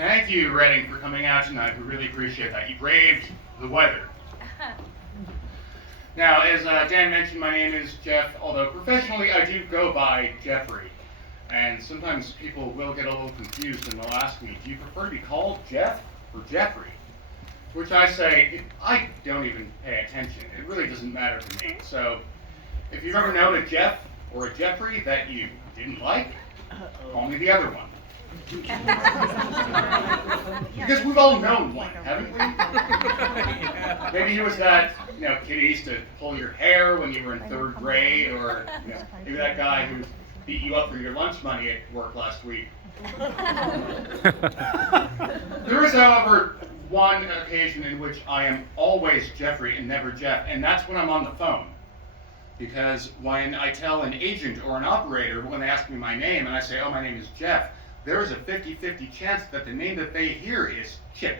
Thank you, Redding, for coming out tonight. We really appreciate that. You braved the weather. Now, as Dan mentioned, my name is Jeff, although professionally I do go by Jeffrey. And sometimes people will get a little confused and they'll ask me, do you prefer to be called Jeff or Jeffrey? To which I say, I don't even pay attention. It really doesn't matter to me. So, if you've ever known a Jeff or a Jeffrey that you didn't like, call me the other one. Because we've all known one, haven't we? Maybe he was that, kid who used to pull your hair when you were in 3rd grade, or maybe that guy who beat you up for your lunch money at work last week. There is, however, one occasion in which I am always Jeffrey and never Jeff, and that's when I'm on the phone. Because when I tell an agent or an operator, when they ask me my name, and I say, oh, my name is Jeff, there is a 50-50 chance that the name that they hear is Chip.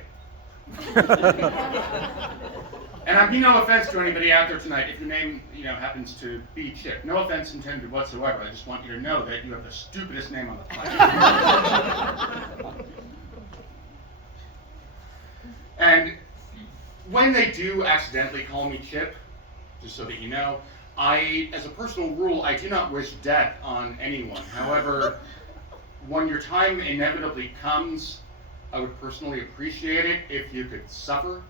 And I mean no offense to anybody out there tonight if your name, happens to be Chip. No offense intended whatsoever. I just want you to know that you have the stupidest name on the planet. And when they do accidentally call me Chip, just so that you know, as a personal rule, I do not wish death on anyone. However, when your time inevitably comes, I would personally appreciate it if you could suffer,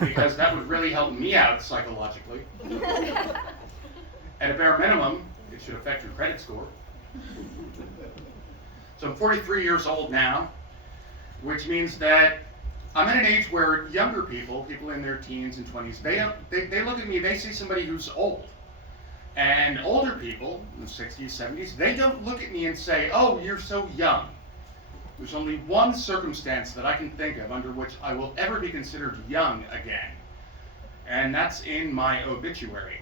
because that would really help me out psychologically. At a bare minimum, it should affect your credit score. So I'm 43 years old now, which means that I'm at an age where younger people in their teens and 20s, they look at me, they see somebody who's old. And older people, in the 60s, 70s, they don't look at me and say, oh, you're so young. There's only one circumstance that I can think of under which I will ever be considered young again. And that's in my obituary.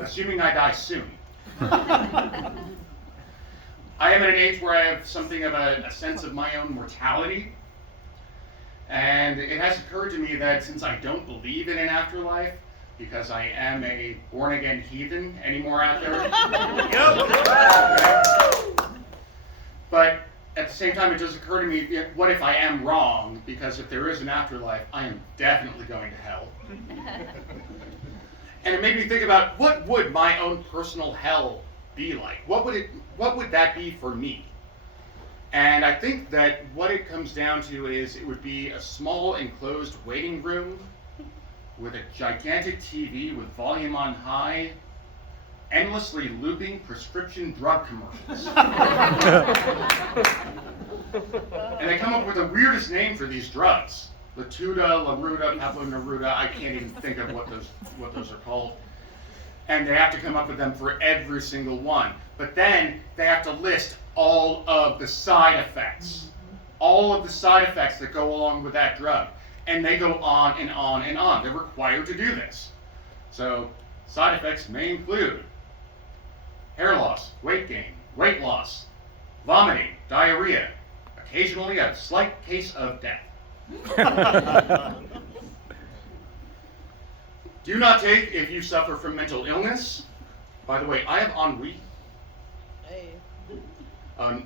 Assuming I die soon. I am at an age where I have something of a sense of my own mortality. And it has occurred to me that since I don't believe in an afterlife, because I am a born-again heathen anymore out there. But at the same time, it does occur to me, what if I am wrong? Because if there is an afterlife, I am definitely going to hell. And it made me think about, what would my own personal hell be like? What would that be for me? And I think that what it comes down to is it would be a small enclosed waiting room with a gigantic TV with volume on high, endlessly looping prescription drug commercials. And they come up with the weirdest name for these drugs. Latuda, Laruda, Pavlonaruda, I can't even think of what those are called. And they have to come up with them for every single one. But then they have to list all of the side effects. All of the side effects that go along with that drug. And they go on and on and on. They're required to do this. So side effects may include hair loss, weight gain, weight loss, vomiting, diarrhea, occasionally a slight case of death. Do not take if you suffer from mental illness. By the way, I have ennui. Hey.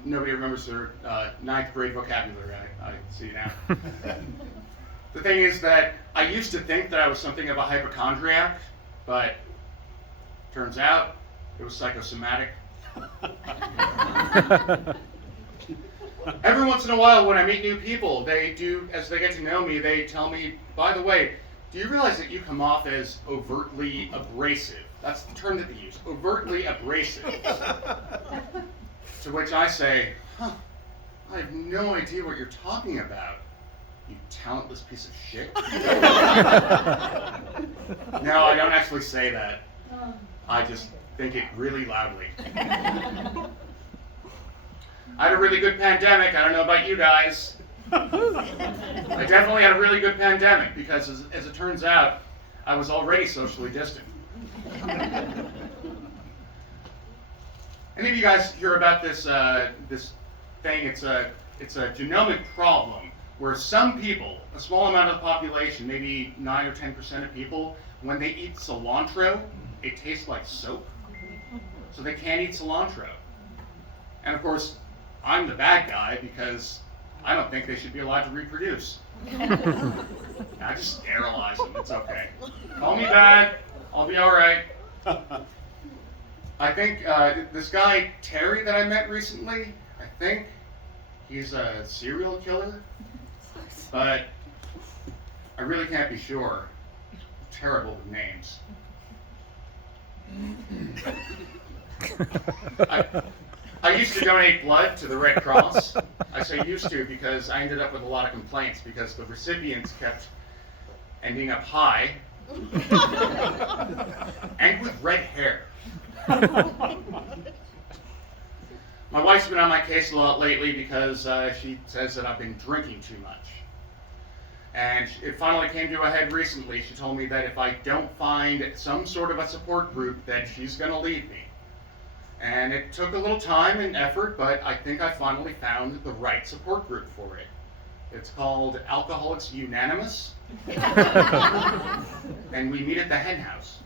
Nobody remembers their 9th grade vocabulary, I see now. The thing is that I used to think that I was something of a hypochondriac, but turns out it was psychosomatic. Every once in a while when I meet new people, as they get to know me, they tell me, by the way, do you realize that you come off as overtly abrasive? That's the term that they use, overtly abrasive. To which I say, I have no idea what you're talking about, you talentless piece of shit. No, I don't actually say that. I just think it really loudly. I had a really good pandemic. I don't know about you guys. I definitely had a really good pandemic because, as it turns out, I was already socially distant. Any of you guys hear about this thing? It's a genomic problem where some people, a small amount of the population, maybe 9 or 10% of people, when they eat cilantro, it tastes like soap. So they can't eat cilantro. And of course, I'm the bad guy because I don't think they should be allowed to reproduce. I just sterilize them. It's okay. Call me bad. I'll be all right. I think this guy, Terry, that I met recently, I think he's a serial killer, but I really can't be sure. Terrible with names. I used to donate blood to the Red Cross. I say used to because I ended up with a lot of complaints because the recipients kept ending up high and with red hair. My wife's been on my case a lot lately because she says that I've been drinking too much. And it finally came to a head recently. She told me that if I don't find some sort of a support group, that she's going to leave me. And it took a little time and effort, but I think I finally found the right support group for it. It's called Alcoholics Unanimous. And we meet at the hen house.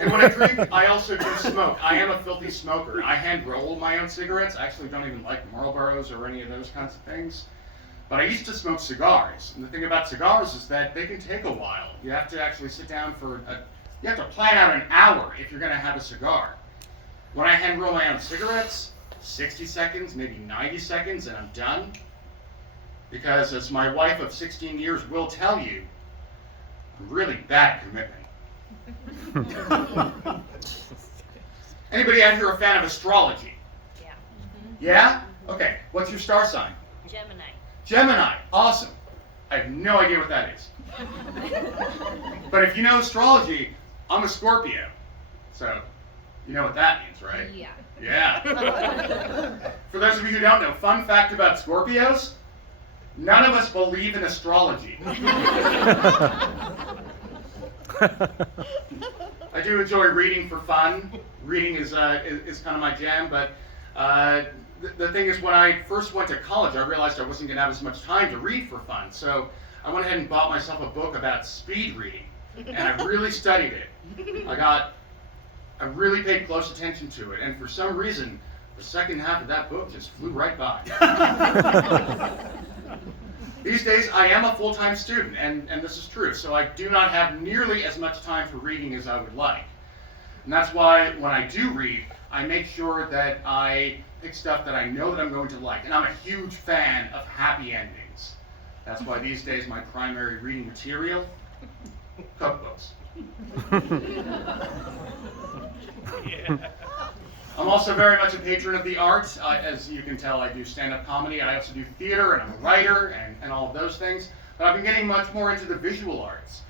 And when I drink, I also do smoke. I am a filthy smoker. I hand roll my own cigarettes. I actually don't even like Marlboros or any of those kinds of things. But I used to smoke cigars. And the thing about cigars is that they can take a while. You have to actually sit down you have to plan out an hour if you're going to have a cigar. When I hand roll my own cigarettes, 60 seconds, maybe 90 seconds, and I'm done. Because as my wife of 16 years will tell you, I'm really bad at commitment. Anybody out here a fan of astrology? Yeah. Yeah? Okay. What's your star sign? Gemini. Gemini. Awesome. I have no idea what that is. But if you know astrology, I'm a Scorpio. So, you know what that means, right? Yeah. Yeah. For those of you who don't know, fun fact about Scorpios, none of us believe in astrology. I do enjoy reading for fun. Reading is kind of my jam, but the thing is, when I first went to college, I realized I wasn't going to have as much time to read for fun. So I went ahead and bought myself a book about speed reading, and I really studied it. I really paid close attention to it, and for some reason, the second half of that book just flew right by. These days, I am a full-time student, and this is true, so I do not have nearly as much time for reading as I would like. And that's why when I do read, I make sure that I pick stuff that I know that I'm going to like. And I'm a huge fan of happy endings. That's why these days my primary reading material, cookbooks. I'm also very much a patron of the arts. As you can tell, I do stand-up comedy. I also do theater, and I'm a writer, and all of those things. But I've been getting much more into the visual arts.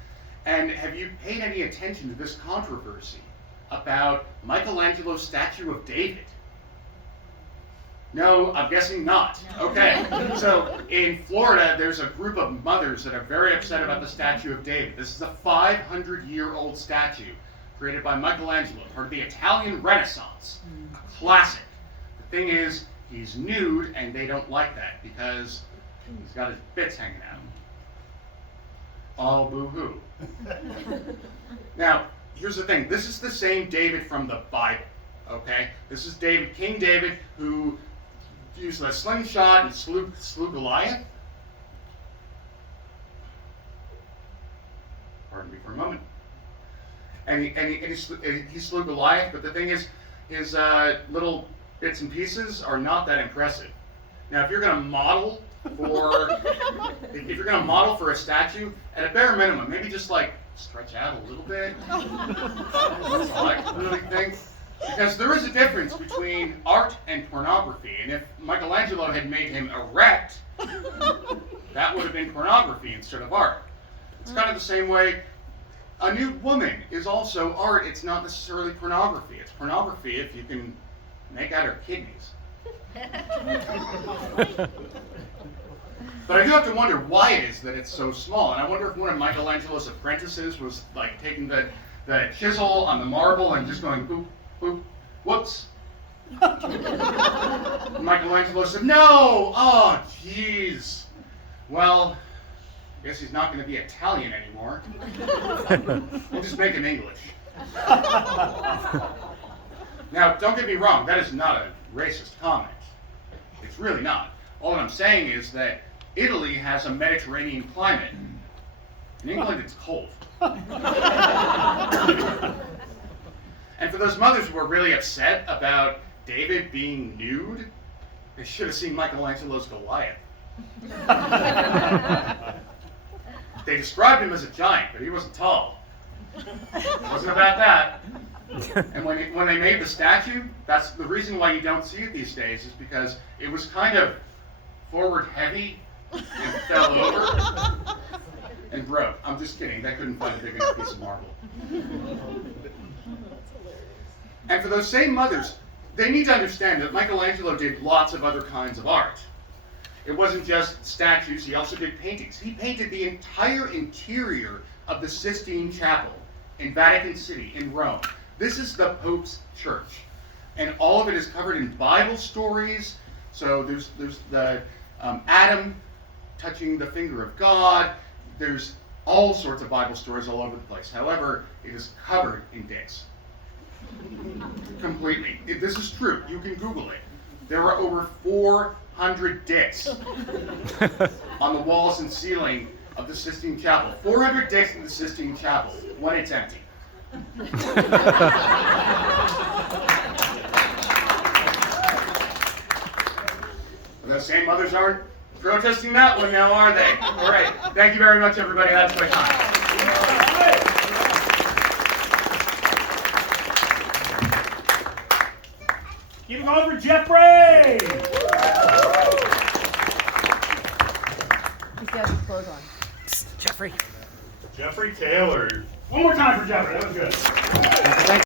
And have you paid any attention to this controversy about Michelangelo's statue of David? No, I'm guessing not. Okay. So in Florida, there's a group of mothers that are very upset about the statue of David. This is a 500-year-old statue created by Michelangelo, part of the Italian Renaissance. A classic. The thing is, he's nude, and they don't like that because he's got his bits hanging out. Oh, boo-hoo. Now, here's the thing. This is the same David from the Bible, okay? This is David, King David, who used a slingshot and slew Goliath. Pardon me for a moment. And he slew Goliath, but the thing is, his little bits and pieces are not that impressive. Now, if you're going to model for a statue, at a bare minimum, maybe just like stretch out a little bit. That's all I really think. Because there is a difference between art and pornography, and if Michelangelo had made him erect, that would have been pornography instead of art. It's kind of the same way. A nude woman is also art. It's not necessarily pornography. It's pornography if you can make out her kidneys. But I do have to wonder why it is that it's so small. And I wonder if one of Michelangelo's apprentices was like taking the chisel on the marble and just going boop, boop, whoops. Michelangelo said, "No! Oh, jeez. Well, I guess he's not going to be Italian anymore. We'll just make him English." Now, don't get me wrong, that is not a racist comment. It's really not. All I'm saying is that Italy has a Mediterranean climate. In England, it's cold. And for those mothers who were really upset about David being nude, they should have seen Michelangelo's Goliath. They described him as a giant, but he wasn't tall. It wasn't about that. And when they made the statue, that's the reason why you don't see it these days, is because it was kind of forward heavy and fell over and broke. I'm just kidding. They couldn't find a big enough piece of marble. And for those same mothers, they need to understand that Michelangelo did lots of other kinds of art. It wasn't just statues, he also did paintings. He painted the entire interior of the Sistine Chapel in Vatican City in Rome. This is the Pope's church. And all of it is covered in Bible stories. So there's the Adam touching the finger of God. There's all sorts of Bible stories all over the place. However, it is covered in dicks. Completely. This is true. You can Google it. There are over 400 dicks on the walls and ceiling of the Sistine Chapel. 400 dicks in the Sistine Chapel when it's empty. Those same mothers aren't protesting that one now, are they? All right. Thank you very much, everybody. That's my time. Keep it going for Jeffrey! He's got his clothes on. Jeffrey Taylor. One more time for Jeffrey. That was good.